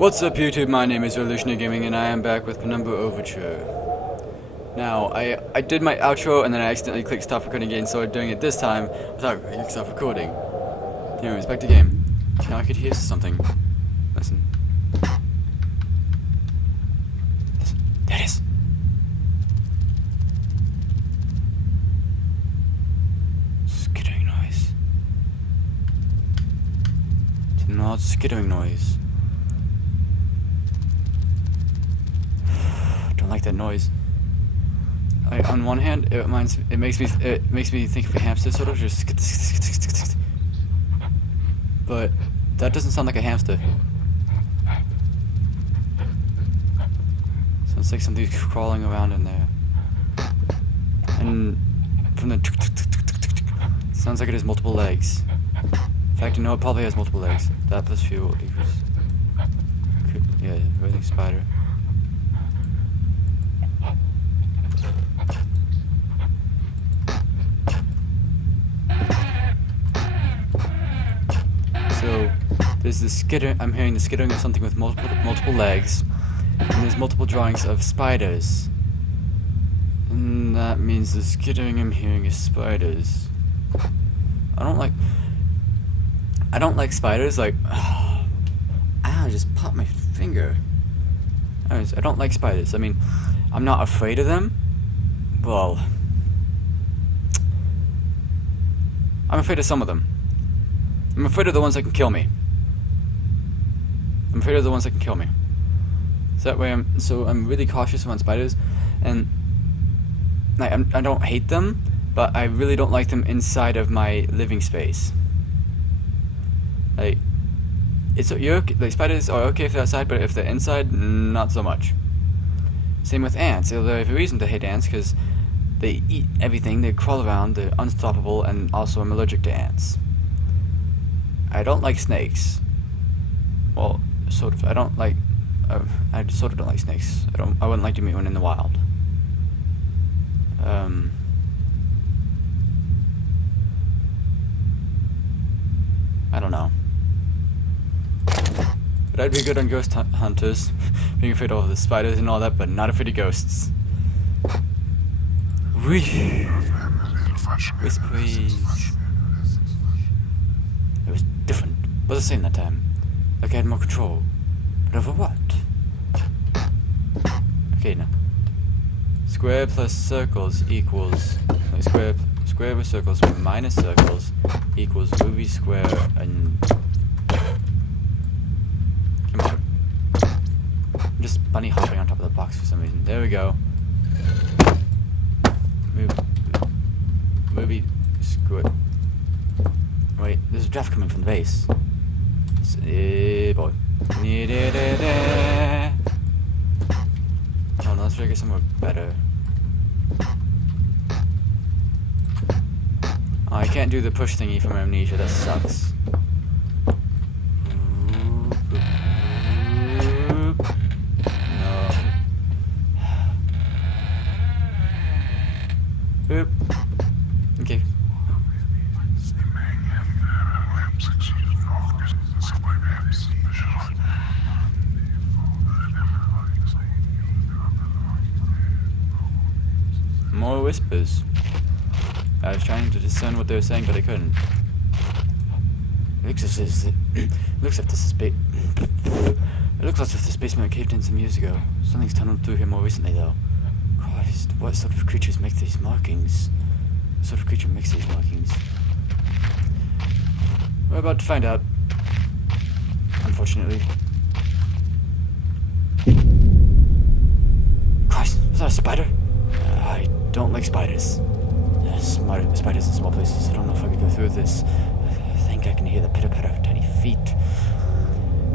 What's up YouTube, my name is Revolutionary Gaming and I am back with Penumbra Overture. Now, I did my outro and then I accidentally clicked stop recording again, so I'm doing it this time without clicking stop recording. Anyways, back to game. Now I could hear something. Listen. There it is! Skittering noise. It's not skittering noise. Like that noise. On one hand, it makes me think of a hamster, sort of just. But that doesn't sound like a hamster. Sounds like something's crawling around in there. And from the sounds like it has multiple legs. In fact, you know, it probably has multiple legs. That plus fuel equals. Yeah, everything spider. So there's the skitter. I'm hearing the skittering of something with multiple legs, and there's multiple drawings of spiders. And that means the skittering I'm hearing is spiders. I don't like spiders. Like, ow, I just popped my finger. Anyways, I don't like spiders. I mean, I'm not afraid of them. Well, I'm afraid of some of them. I'm afraid of the ones that can kill me. I'm afraid of the ones that can kill me. So that way I'm really cautious around spiders, and I don't hate them, but I really don't like them inside of my living space. Like, like spiders are okay if they're outside, but if they're inside, not so much. Same with ants. Although I have a reason to hate ants, because they eat everything, they crawl around, they're unstoppable, and also I'm allergic to ants. I don't like snakes. Well, sort of. I sort of don't like snakes. I wouldn't like to meet one in the wild. I don't know. But I'd be good on ghost hunters, being afraid of all the spiders and all that, but not afraid of ghosts. Whispery. It was different. It was the same that time. Like I had more control. But over what? Okay, now. Square plus circles equals... Like square with circles minus circles equals movie square and... Come on. I'm just bunny hopping on top of the box for some reason. There we go. Movie square... Wait, there's a draft coming from the base. Boy. Oh no, let's try to get somewhere better. Oh, I can't do the push thingy from Amnesia, that sucks. No. Boop. Okay. More whispers. I was trying to discern what they were saying, but I couldn't. It looks as if this basement caved in some years ago. Something's tunneled through here more recently, though. Christ, what sort of creatures make these markings? What sort of creature makes these markings? We're about to find out. Unfortunately. Christ, was that a spider? I don't like spiders. Spiders in small places. I don't know if I could go through this. I think I can hear the pitter-patter of tiny feet.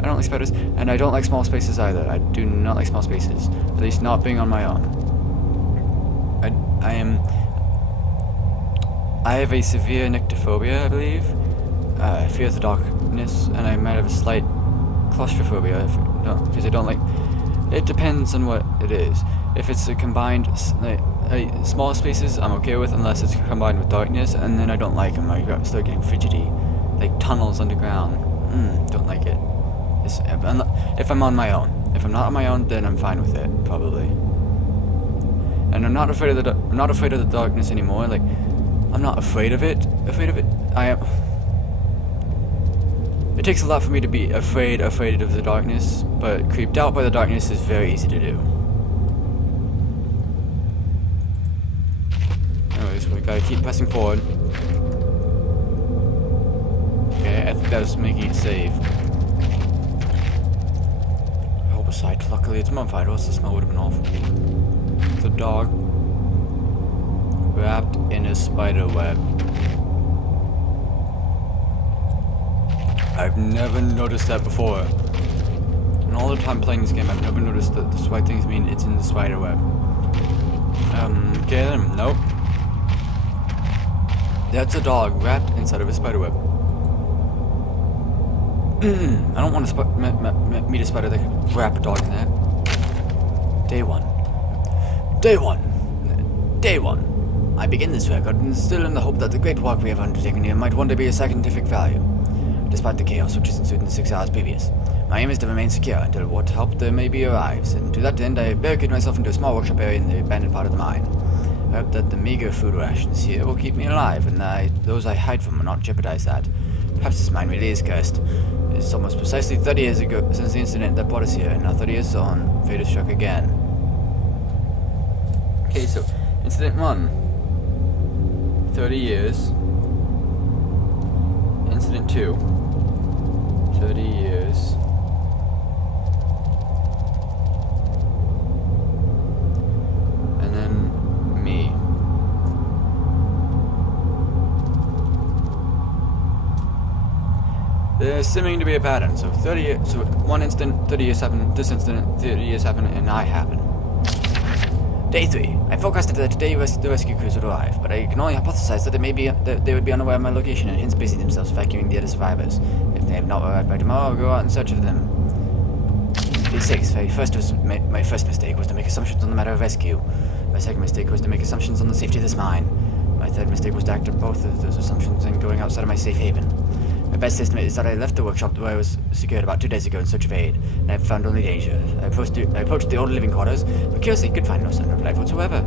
I don't like spiders, and I don't like small spaces either. I do not like small spaces. At least not being on my own. I have a severe nyctophobia, I believe. I fear the darkness, and I might have a slight claustrophobia, because I don't like... It depends on what it is. If it's a combined... small spaces I'm okay with, unless it's combined with darkness, and then I don't like them. I start getting fidgety. Like tunnels underground. Don't like it. If I'm on my own. If I'm not on my own, then I'm fine with it, probably. And I'm not afraid of the darkness anymore. Like, I'm not afraid of it. I am. It takes a lot for me to be afraid of the darkness, but creeped out by the darkness is very easy to do. Anyways, we gotta keep pressing forward. Okay, I think that was making it safe. Homicide. Luckily, it's mummified, or else the smell would have been awful. It's a dog wrapped in a spider web. I've never noticed that before. And all the time playing this game, I've never noticed that the white things mean it's in the spider web. Okay then, nope. That's a dog wrapped inside of a spider web. I don't want to meet a spider that could wrap a dog in that. Day one. I begin this record and still in the hope that the great work we have undertaken here might one day be of scientific value. Despite the chaos which has ensued in the 6 hours previous, my aim is to remain secure until what help there may be arrives, and to that end I have barricaded myself into a small workshop area in the abandoned part of the mine. I hope that the meager food rations here will keep me alive, and that those I hide from will not jeopardize that. Perhaps this mine really is cursed. It is almost precisely 30 years ago since the incident that brought us here, and now 30 years on, fate has struck again. Okay, so, Incident 1. 30 years. Incident 2. 30 years. And then me. There's seeming to be a pattern. So 30 years, so one instant, 30 years happen, this incident, 30 years happen, and I happen. Day 3. I forecasted that today the rescue crews would arrive, but I can only hypothesize that they would be unaware of my location and hence busy themselves vacuuming the other survivors. If they have not arrived by tomorrow, I'll go out in search of them. Day 6. My first mistake was to make assumptions on the matter of rescue. My second mistake was to make assumptions on the safety of this mine. My third mistake was to act on both of those assumptions and going outside of my safe haven. My best estimate is that I left the workshop where I was secured about 2 days ago in search of aid, and I found only danger. I approached the old living quarters, but curiously could find no sign of life whatsoever.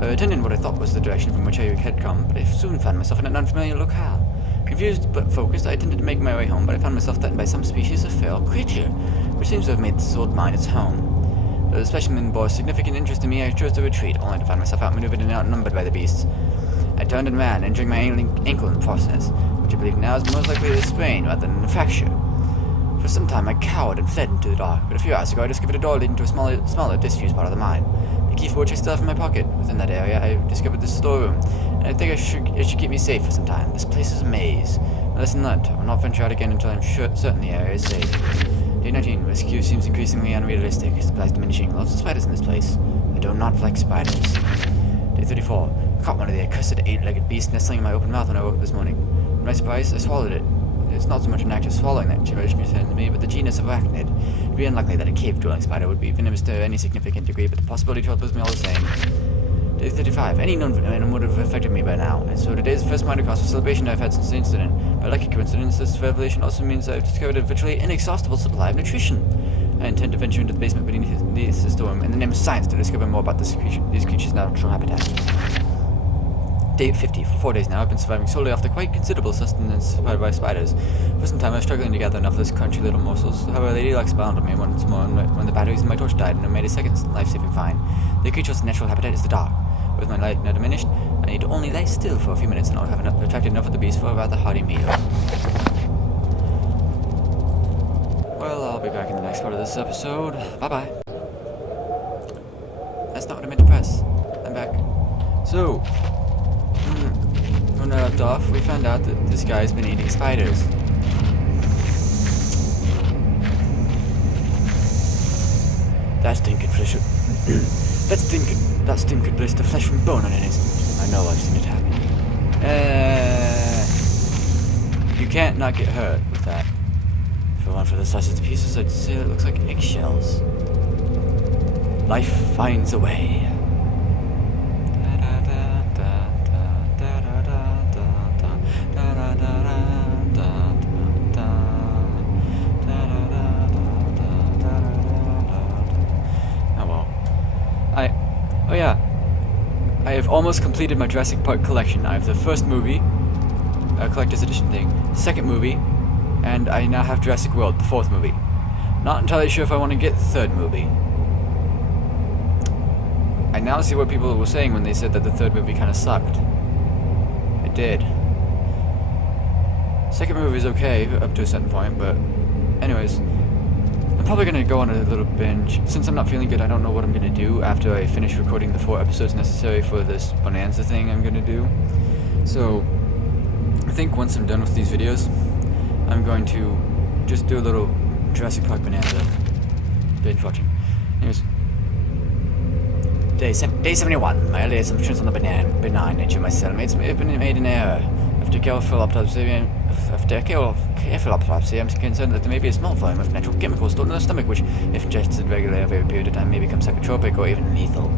I returned in what I thought was the direction from which I had come, but I soon found myself in an unfamiliar locale. Confused but focused, I attempted to make my way home, but I found myself threatened by some species of feral creature, which seems to have made this old mine its home. Though the specimen bore significant interest in me, I chose to retreat, only to find myself outmaneuvered and outnumbered by the beasts. I turned and ran, injuring my ankle in the process, which I believe now is most likely a sprain rather than a fracture. For some time I cowered and fled into the dark, but a few hours ago I discovered a door leading to a smaller disused part of the mine. The key for which I still have in my pocket. Within that area I discovered this storeroom, and I think it should keep me safe for some time. This place is a maze. My lesson learned. I will not venture out again until I am certain the area is safe. Day 19. Rescue seems increasingly unrealistic. Supplies diminishing. Lots of spiders in this place. I do not like spiders. Day 34. I caught one of the accursed 8-legged beasts nestling in my open mouth when I woke up this morning. To my surprise, I swallowed it. It's not so much an act of swallowing that chillish returned to me, but the genus of arachnid. It would be unlikely that a cave-dwelling spider would be venomous to any significant degree, but the possibility troubles me all the same. Day 35. Any known venom would have affected me by now, and so today's the first minor cause of celebration I've had since the incident. By lucky coincidence, this revelation also means I've discovered a virtually inexhaustible supply of nutrition. I intend to venture into the basement beneath the storm in the name of science to discover more about these creatures' natural habitat. Day 50. For 4 days now, I've been surviving solely off the quite considerable sustenance supplied by spiders. For some time, I was struggling to gather enough of those crunchy little morsels. However, Lady Luck spawned on me once more when the batteries in my torch died and I made a second life-saving find. The creature's natural habitat is the dark. With my light now diminished, I need to only lie still for a few minutes and I'll have attracted enough of the beast for a rather hearty meal. Well, I'll be back in the next part of this episode. Bye-bye. That's not what I meant to press. I'm back. So, when I left off, we found out that this guy's been eating spiders. That sting could flesh that sting could blister flesh from bone in an instant. I know I've seen it happen. You can't not get hurt with that. If it weren't for the size of the pieces, I'd say it looks like eggshells. Life finds a way. Oh yeah, I have almost completed my Jurassic Park collection. I have the first movie, a collector's edition thing, second movie, and I now have Jurassic World, the fourth movie. Not entirely sure if I want to get the third movie. I now see what people were saying when they said that the third movie kind of sucked. It did. Second movie is okay up to a certain point, but anyways, I'm probably going to go on a little binge. Since I'm not feeling good, I don't know what I'm going to do after I finish recording the 4 episodes necessary for this Bonanza thing I'm going to do. So, I think once I'm done with these videos, I'm going to just do a little Jurassic Park Bonanza binge watching. Anyways, Day 71. My early assumptions on the benign nature of my cellmates may have been made in error. After careful autopsy, I'm concerned that there may be a small volume of natural chemicals stored in the stomach, which, if ingested regularly over a period of time, may become psychotropic or even lethal.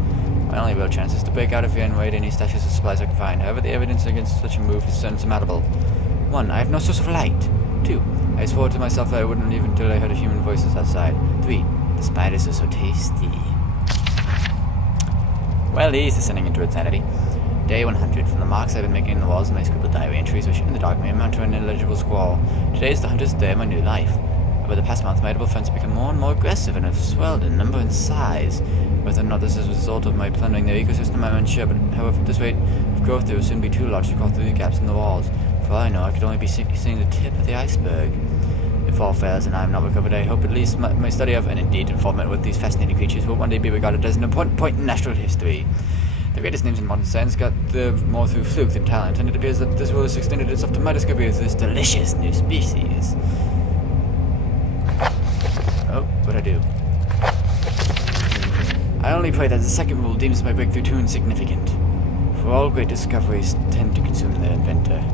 My only real chance is to break out of here and raid any stashes of supplies I can find. However, the evidence against such a move is insurmountable. 1. I have no source of light. 2. I swore to myself that I wouldn't leave until I heard human voices outside. 3. The spiders are so tasty. Well, he's descending into insanity. Day 100. From the marks I've been making in the walls of my scribbled diary entries, which in the dark may amount to an illegible scrawl. Today is the 100th day of my new life. Over the past month, my edible friends have become more and more aggressive and have swelled in number and size. Whether or not this is a result of my plundering their ecosystem, I'm unsure, but however, at this rate of growth, they will soon be too large to crawl through the gaps in the walls. For all I know, I could only be seeing the tip of the iceberg. If all fails and I am not recovered, I hope at least my study of, and indeed involvement with these fascinating creatures, will one day be regarded as an important point in natural history. The greatest names in modern science got there more through fluke than talent, and it appears that this world has extended itself to my discovery of this delicious new species. Oh, what'd I do? I only pray that the second rule deems my breakthrough too insignificant, for all great discoveries tend to consume their inventor.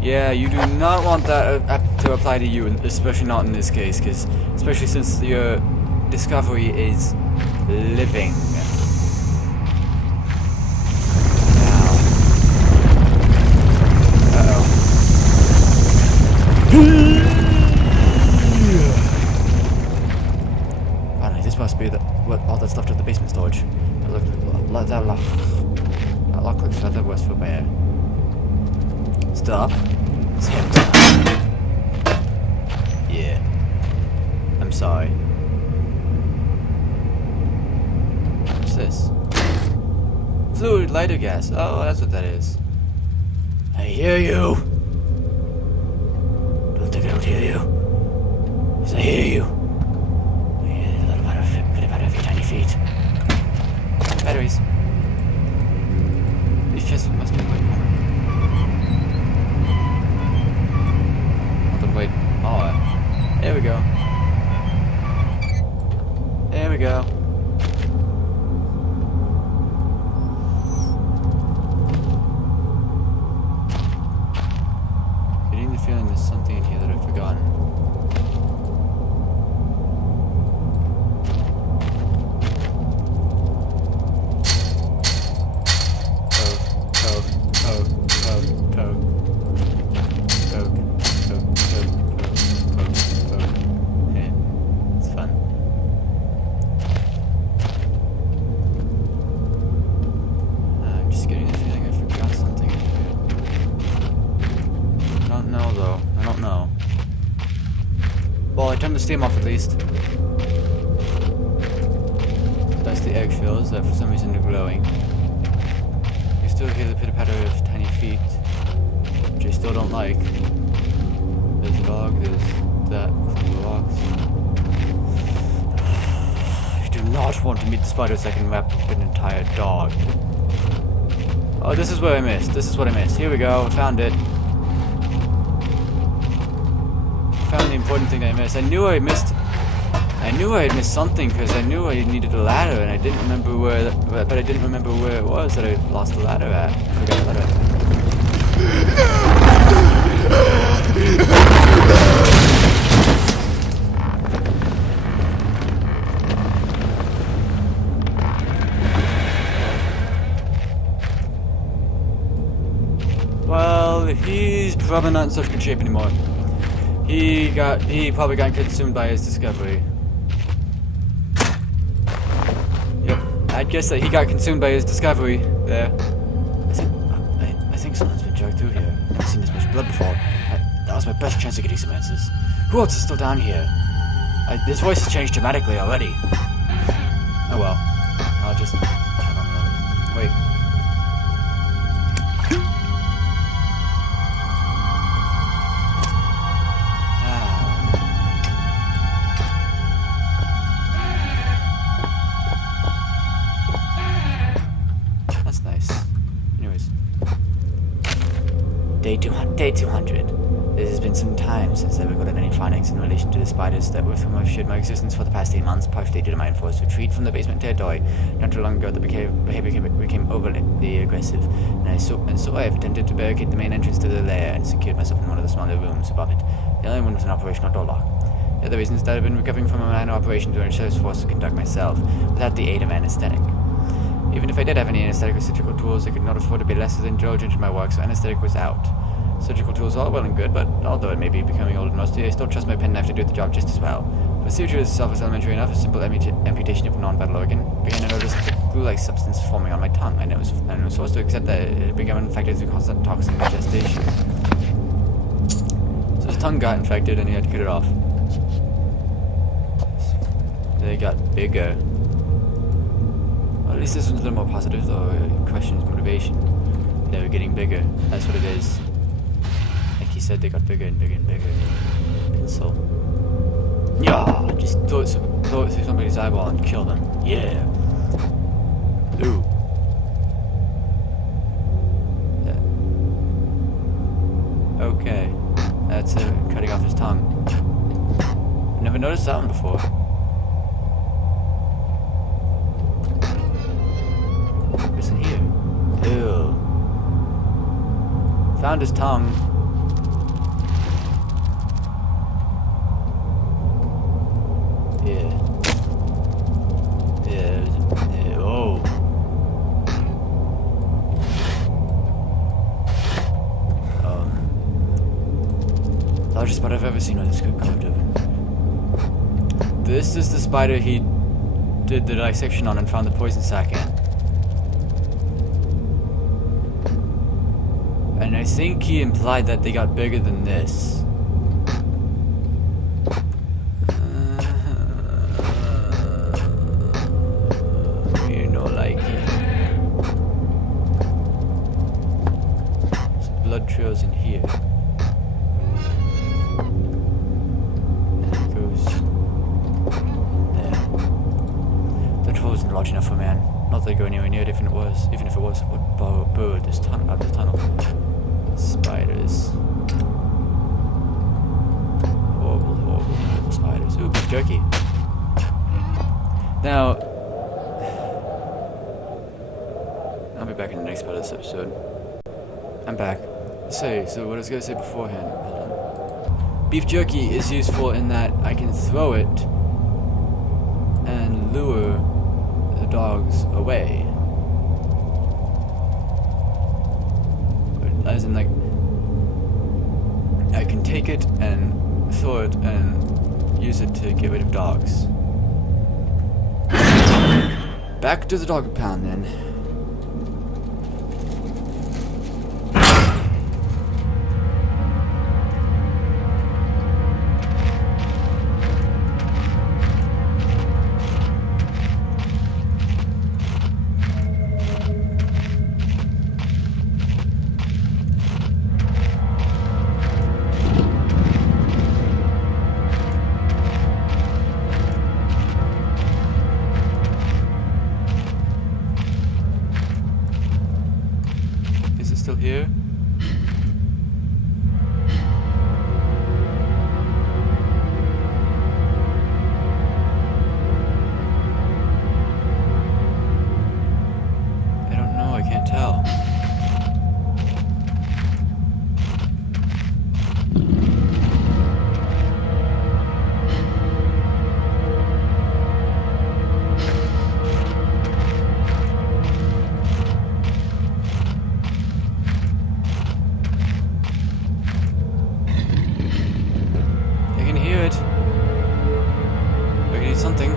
Yeah, you do not want that to apply to you, especially not in this case, especially since your discovery is living. Now. Uh-oh. Finally, this must be all that's left of the basement storage. That lock looks further worse for bear. Stop. It's him time. Yeah. I'm sorry. What's this? Fluid lighter gas. Oh, that's what that is. I hear you. Don't think I don't hear you. Yes, I hear you. I hear a little bit of your tiny feet. Batteries. These chests must be quite warm. Wait. Oh, there we go. There we go. Getting the feeling there's something in here that I've forgotten. Well, I turned the steam off at least. That's the eggshells that for some reason are glowing. You still hear the pitter-patter of tiny feet, which I still don't like. There's a dog, there's that, the rocks. I do not want to meet the spiders that can wrap up an entire dog. Oh, this is where I missed. This is what I missed. Here we go. I found it. Found the important thing I missed. I knew I had missed something because I knew I needed a ladder, and I didn't remember where. But I didn't remember where it was that I lost the ladder at. I forgot the ladder. Well, he's probably not in such good shape anymore. He probably got consumed by his discovery. Yep. I'd guess that he got consumed by his discovery there. I think someone's been dragged through here. I've never seen this much blood before. That was my best chance of getting some answers. Who else is still down here? His voice has changed dramatically already. Oh well. I'll just turn on the... Wait. That's nice. Anyways. Day 200. It has been some time since I recorded any findings in relation to the spiders that with whom I've shared my existence for the past 8 months, partially due to my enforced retreat from the basement territory. Not too long ago, the behavior became overly aggressive, and so I have attempted to barricade the main entrance to the lair and secured myself in one of the smaller rooms above it. The only one with an operational door lock. The other reason is that I've been recovering from a minor operation to which I was forced to conduct myself, without the aid of anesthetic. Even if I did have any anesthetic or surgical tools, I could not afford to be less than indulgent in my work, so anesthetic was out. Surgical tools are well and good, but although it may be becoming old and rusty, I still trust my penknife to do the job just as well. Procedure itself is elementary enough. A simple amputation of a non-vital organ. Began to notice a glue-like substance forming on my tongue, and I was forced to accept that it had become infected through constant toxin ingestion. So his tongue got infected, and he had to cut it off. They got bigger. Well, at least this one's a little more positive, though it questions motivation. They were getting bigger. That's what it is. He said they got bigger and bigger and bigger. Pencil. Yeah, just throw it through somebody's eyeball and kill them. Yeah. Ooh. Yeah. Okay. That's cutting off his tongue. I've never noticed that one before. What's in here? Ew. Found his tongue. Oh. Largest spider I've ever seen on this good carved open. This is the spider he did the dissection on and found the poison sac in. And I think he implied that they got bigger than this. Trails in here. And it goes there. The trail isn't large enough for man. Not that I go anywhere near it even if it was. What bird this tunnel out of the tunnel. Spiders. Horrible spiders. Ooh, beef jerky. Now I'll be back in the next part of this episode. I'm back. So what I was going to say beforehand, hold on. Beef jerky is useful in that I can throw it and lure the dogs away. As in, like, I can take it and throw it and use it to get rid of dogs. Back to the dog pound then. Still here? I don't know, I can't tell. Something.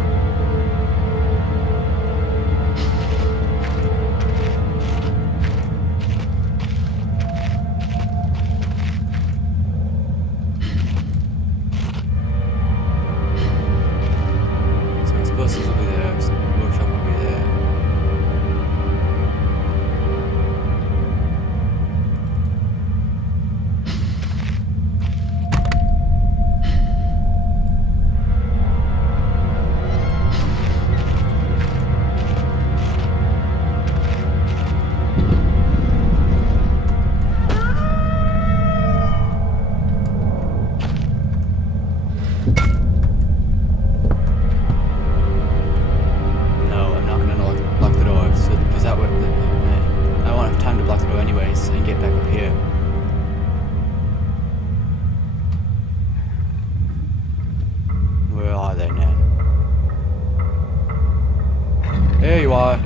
you are.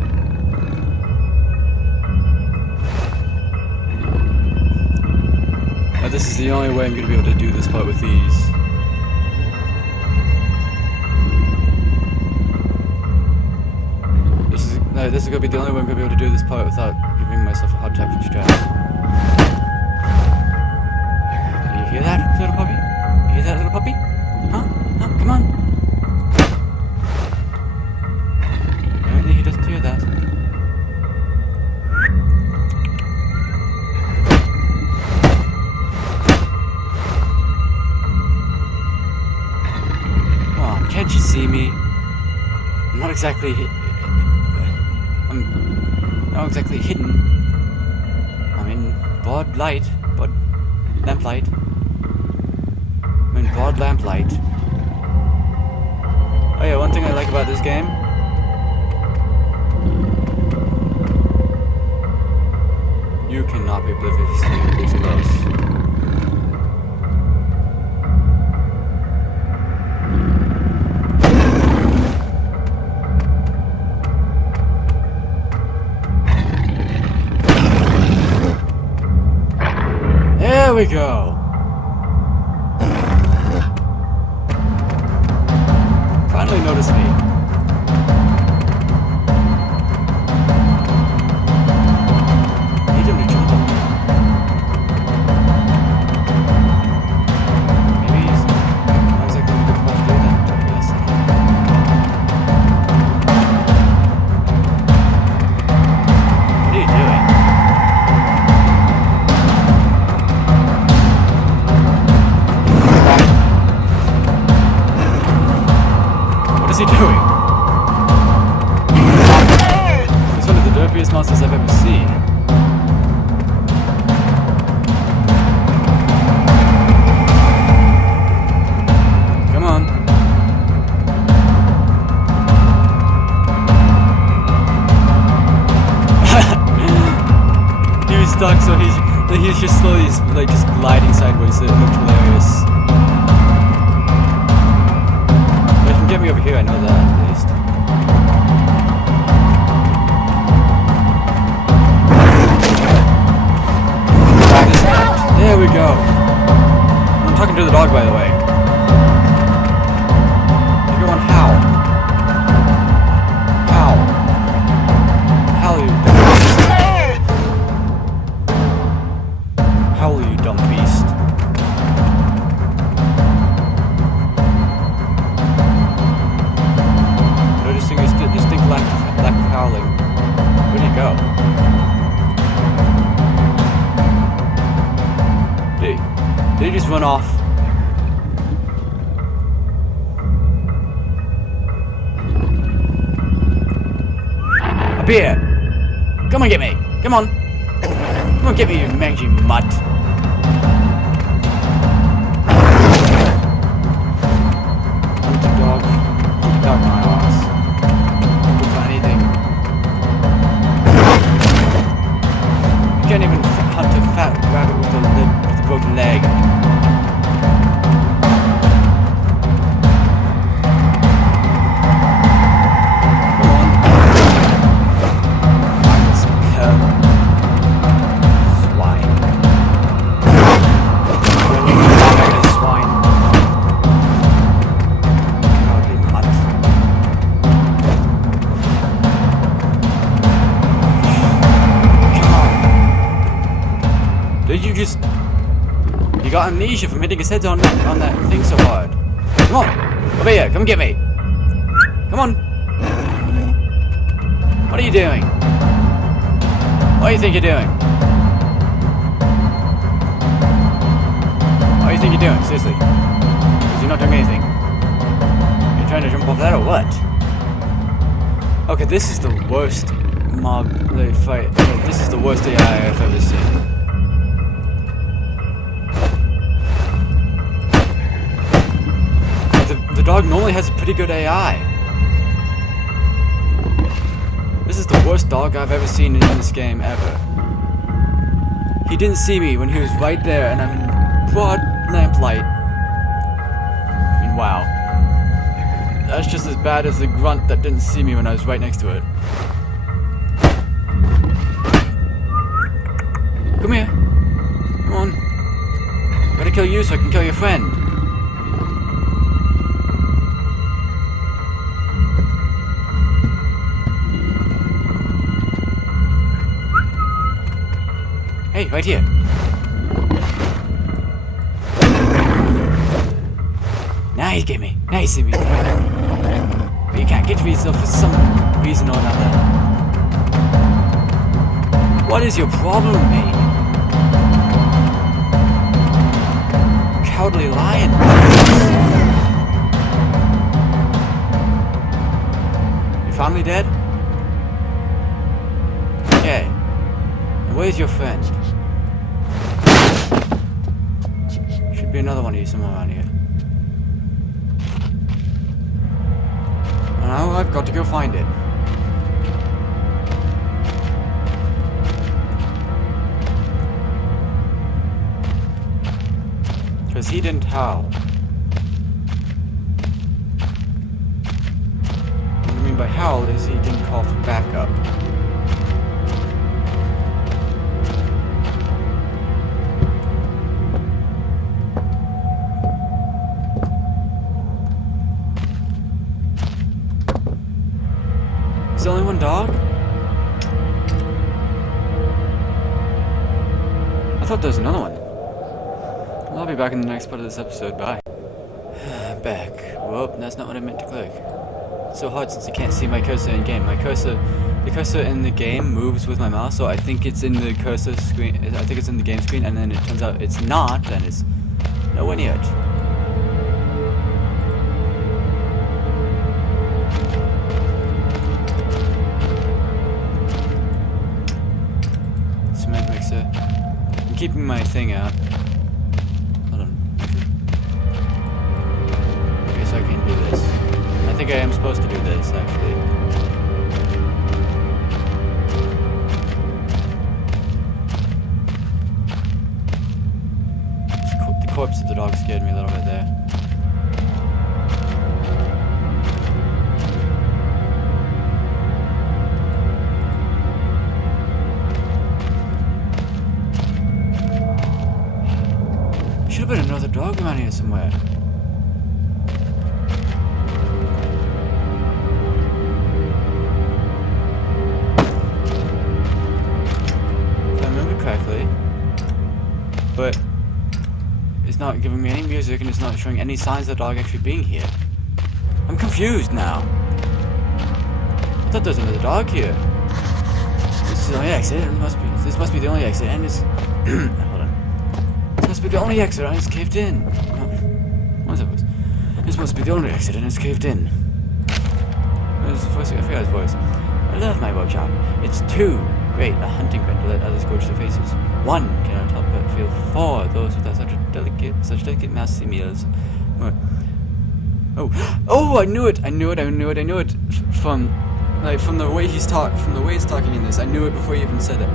Now this is the only way I'm going to be able to do this part with ease. This is going to be the only way I'm going to be able to do this part without giving myself a hard time from stress. Do you hear that, little puppy? You hear that, little puppy? Huh? Huh? Come on. Apparently he doesn't hear that. Come on, can't you see me? I'm not exactly hidden. I'm in broad lamplight. I'm in broad lamplight. Oh yeah, one thing I like about this game. You cannot be oblivious to me this close. There we go. Finally noticed me. Need him to jump on me. Maybe he's not exactly a good spot to do that. Yes. What are you doing? What is he doing? He's one of the derpiest monsters I've ever seen. Come on. He was stuck, so he's just slowly just gliding sideways. So it looked hilarious. Get me over here, I know that at least. There we go. I'm talking to the dog, by the way. Everyone, howl. Howl. Howl, you dumb beast. Howl, you dumb beast. Distinct lack of howling. Where'd he go? Did he just run off? Up here! Come on, get me! Come on! Come on, get me, you mangy mutt! Hunted dog. Hunted dog, my ass. You can't even hunt a fat rabbit with a broken leg. Come on. Mindless cur. Swine. Negative swine. Cowardly mutt. Did you just... You got amnesia from hitting his head on that thing so hard. Come on! Over here, come get me! Come on! What are you doing? What do you think you're doing? What do you think you're doing? Seriously. Because you're not doing anything. You're trying to jump off that or what? Okay, this is the worst mob fight. This is the worst AI I've ever seen. The dog normally has a pretty good AI. This is the worst dog I've ever seen in this game ever. He didn't see me when he was right there and I'm in broad lamplight. I mean, wow. That's just as bad as the grunt that didn't see me when I was right next to it. Come here. Come on. I gotta kill you so I can kill your friend. Hey, right here. Now you get me. Now you see me. But you can't get to yourself for some reason or another. What is your problem, mate? Cowardly lion. Your family dead? Okay. And where's your friend? Should be another one of you somewhere around here. And now I've got to go find it. Because he didn't howl. What I mean by howl is he didn't call for backup. Is there only one dog? I thought there was another one. Well, I'll be back in the next part of this episode. Bye. Back. Whoop, that's not what I meant to click. It's so hard since you can't see my cursor in game. The cursor in the game moves with my mouse, so I think it's in the cursor screen. I think it's in the game screen, and then it turns out it's not, and it's nowhere near it. Cement mixer. I'm keeping my thing out. I can do this. I think I am supposed to do this, actually. The corpse of the dog scared me a little bit there. Should have been another dog around here somewhere. Correctly, but it's not giving me any music and it's not showing any signs of the dog actually being here. I'm confused now. I thought there was another dog here. This is the only exit. This must be the only exit, and it's hold on. This must be the only exit, and it's caved in. What was it? This must be the only exit, and it's caved in. There's the voice. I forgot his voice. I love my workshop. It's too great a hunting ground to let others gorge their faces. One cannot help but feel for those without such delicate massy meals. Oh! I knew it! From the way he's talking in this, I knew it before he even said it.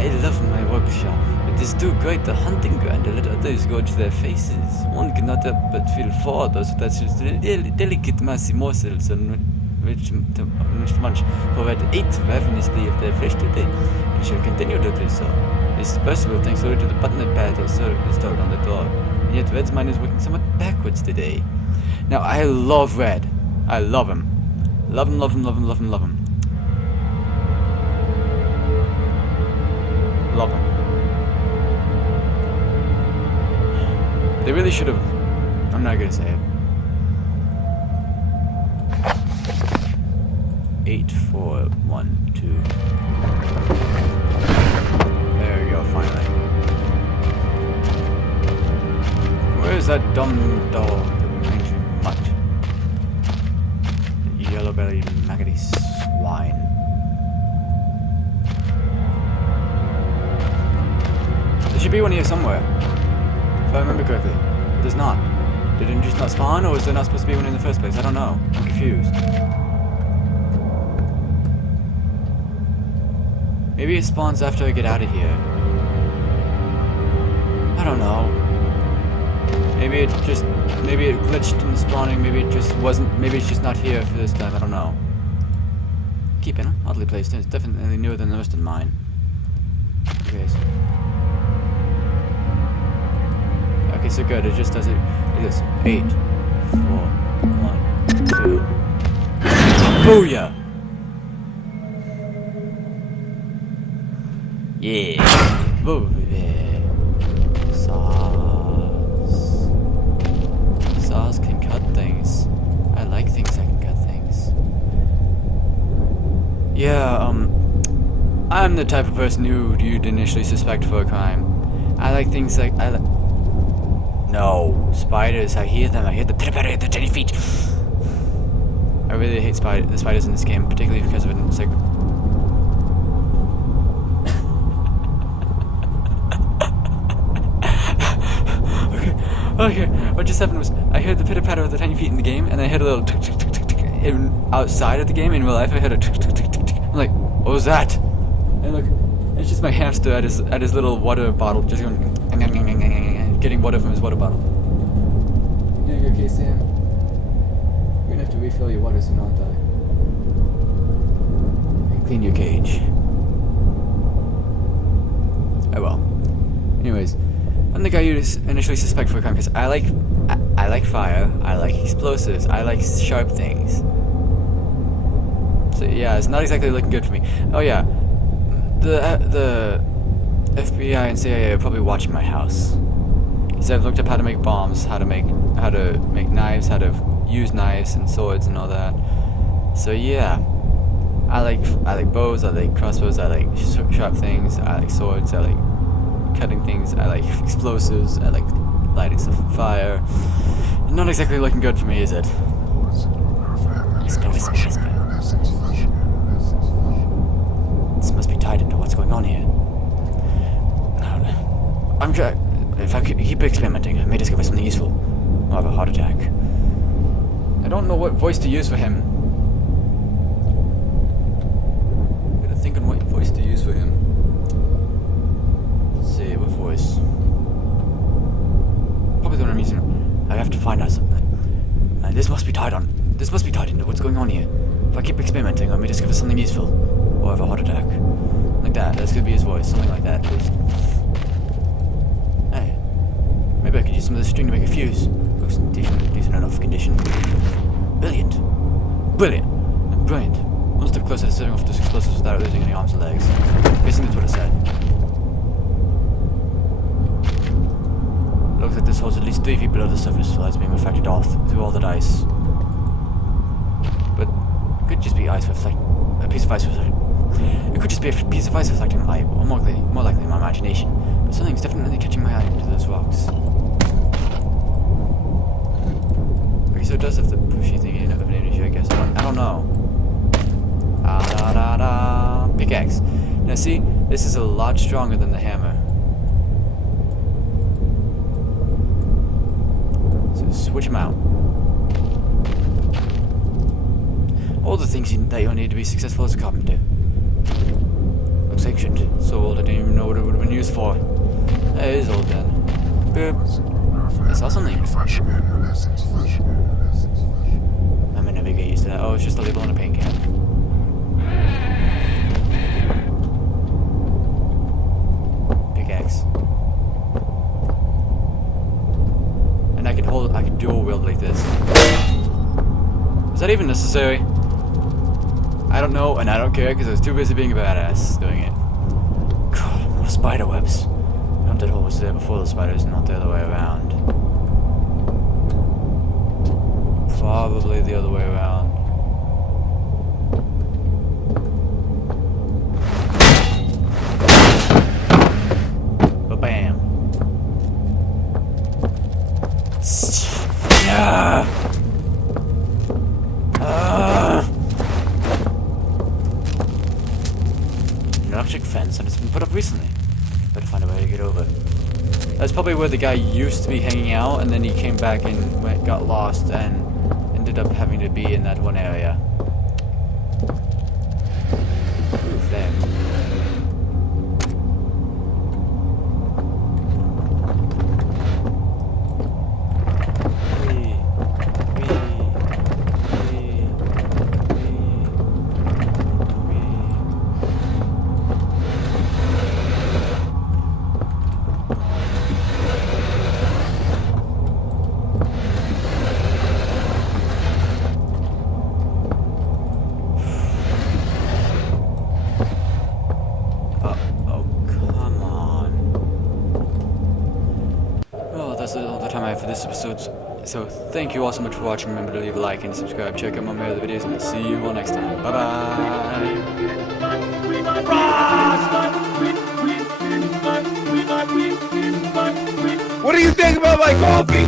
I love my workshop. It is too great a hunting ground to let others gorge their faces. One cannot help but feel for those without such delicate massy morsels and which munch, for I ate ravenously of their flesh today, and shall continue to do so. This is possible thanks only to the button pad installed on the door, and yet Red's mind is working somewhat backwards today. Now, I love Red. I love him. Love him. Love him. They really should have... I'm not gonna say it. 8412. There we go, finally. Where's that dumb dog, the mangy mutt? The yellow-bellied maggoty swine. There should be one here somewhere, if I remember correctly. But there's not. Did it just not spawn, or is there not supposed to be one in the first place? I don't know. I'm confused. Maybe it spawns after I get out of here. I don't know. Maybe it glitched in the spawning, maybe it just wasn't, maybe it's just not here for this time, I don't know. Keeping oddly placed, it's definitely newer than the rest of mine. Okay. Okay, so good. It just does it like this. 8, 4, 1, 2. Booyah! Yeah. Boo yeah. Saws can cut things. I like things that can cut things. Yeah, I'm the type of person who you'd initially suspect for a crime. I like things like No, spiders. I hear them. I hear the pitter-patter at the tiny feet. I really hate the spiders in this game, particularly because of it. It's like okay. What just happened was I heard the pitter-patter of the tiny feet in the game, and I heard a little tick tick tick tick tick outside of the game. In real life, I heard a tick tick tick tick tick. I'm like, what was that? And look, it's just my hamster at his little water bottle, just going getting water from his water bottle. Yeah, you okay, Sam? You're gonna have to refill your water soon, aren't I? And clean your cage. Oh well. Anyways, I'm the guy you initially suspect for a crime because I like fire, I like explosives, I like sharp things. So yeah, it's not exactly looking good for me. Oh yeah, the FBI and CIA are probably watching my house. Because I've looked up how to make bombs, how to make knives, how to use knives and swords and all that. So yeah, I like bows, I like crossbows, I like sharp things, I like swords, I like cutting things, I like explosives, I like lighting stuff on fire. Not exactly looking good for me, is it? Whisper. This must be tied into what's going on here. If I keep experimenting, I may discover something useful. I'll have a heart attack. I don't know what voice to use for him. I gotta think on what voice to use for him. Let's see, what voice? Probably the one I'm using. I have to find out something. This must be tied into what's going on here. If I keep experimenting, I may discover something useful. Or have a heart attack. Like that. That's gonna be his voice. Something like that, at least. Hey. Maybe I could use some of this string to make a fuse. Looks in decent enough condition. Brilliant. One step closer to setting off those explosives without losing any arms or legs. I'm guessing that's what it said. Looks like this hole's at least 3 feet below the surface, so light's being refracted off through all that ice. But it could just be ice reflecting. A piece of ice reflecting. It could just be a piece of ice reflecting light, or more likely my imagination. But something's definitely catching my eye into those rocks. Okay, so it does have the pushy thingy of an energy, I guess. I don't know. Pickaxe. Now see, this is a lot stronger than the hammer. Switch them out. All the things that you'll need to be successful as a carpenter. Looks ancient. So old I didn't even know what it would have been used for. It is old then. Boop. I saw something. I may never get used to that. Oh, it's just a label on a paint can. Pickaxe. And I can dual wield like this. Is that even necessary? I don't know, and I don't care because I was too busy being a badass doing it. God, more spider webs. I hope that hole was there before the spiders, not the other way around. Probably the other way around. Ba-bam. Yeah. An electric fence, and it's been put up recently. Better find a way to get over. That's probably where the guy used to be hanging out, and then he came back and got lost and ended up having to be in that one area. Ooh, flame. So thank you all so much for watching. Remember to leave a like and subscribe. Check out my other videos, and I'll see you all next time. Bye bye. What do you think about my coffee?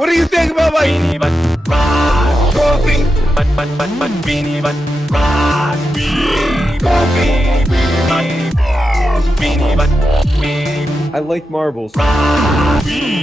What do you think about my coffee? I like marbles. Coffee.